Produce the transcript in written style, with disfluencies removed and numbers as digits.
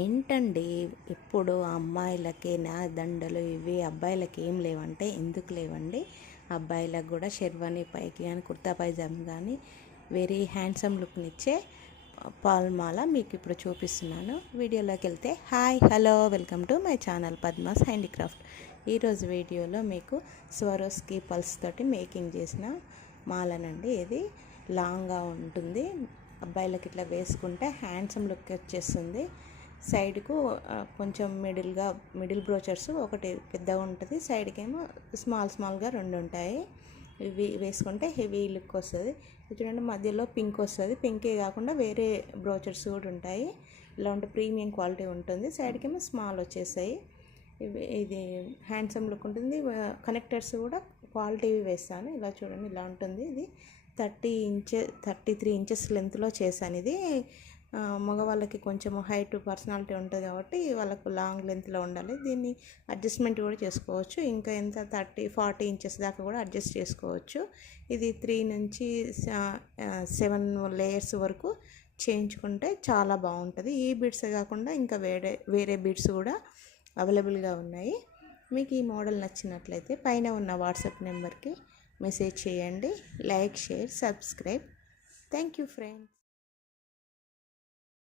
ఏంటండి ఇప్పుడు అమ్మాయిలకి నా దండలు ఇవి అబ్బాయిలకి ఏం లేవంటే ఎందుకు లేవండి? అబ్బాయిలకు కూడా షెర్వానీ పైకి కానీ కుర్తా పైజామా కానీ వెరీ హ్యాండ్సమ్ లుక్నిచ్చే పాల్మాల మీకు ఇప్పుడు చూపిస్తున్నాను. వీడియోలోకి వెళ్తే hi hello welcome to my channel Padma's handicraft. ఈరోజు వీడియోలో మీకు స్వరోస్కి పల్స్ తోటి మేకింగ్ చేసిన మాలనండి. ఇది లాంగ్గా ఉంటుంది, అబ్బాయిలకి ఇట్లా వేసుకుంటే హ్యాండ్సమ్ లుక్ వచ్చేస్తుంది. సైడ్కు కొంచెం మిడిల్ బ్రోచర్స్ ఒకటి పెద్దగా ఉంటుంది, సైడ్కి ఏమో స్మాల్గా రెండు ఉంటాయి. ఇవి వేసుకుంటే హెవీ లుక్ వస్తుంది. చూడండి మధ్యలో పింక్ వస్తుంది, పింకే కాకుండా వేరే బ్రోచర్స్ కూడా ఉంటాయి. ఇలా ఉంటే ప్రీమియం క్వాలిటీ ఉంటుంది. సైడ్కి ఏమో స్మాల్ వచ్చేసాయి. ఇది హ్యాండ్సమ్ లుక్ ఉంటుంది. కనెక్టర్స్ కూడా క్వాలిటీవి వేస్తాను. ఇలా చూడండి, ఇలా ఉంటుంది. ఇది 33 ఇంచెస్ లెంత్లో చేశాను. ఇది మగవాళ్ళకి కొంచెం హైట్ పర్సనాలిటీ ఉంటుంది కాబట్టి వాళ్ళకు లాంగ్ లెంత్లో ఉండాలి. దీన్ని అడ్జస్ట్మెంట్ కూడా చేసుకోవచ్చు. ఇంకా ఎంత 40 ఇంచెస్ దాకా కూడా అడ్జస్ట్ చేసుకోవచ్చు. ఇది 3 నుంచి 7 లేయర్స్ వరకు చేయించుకుంటే చాలా బాగుంటుంది. ఈ బీడ్స్ కాకుండా ఇంకా వేరే బీడ్స్ కూడా అవైలబుల్గా ఉన్నాయి. మీకు ఈ మోడల్ నచ్చినట్లయితే పైన ఉన్న వాట్సాప్ నెంబర్కి మెసేజ్ చేయండి. Like, share, subscribe. Thank you friends.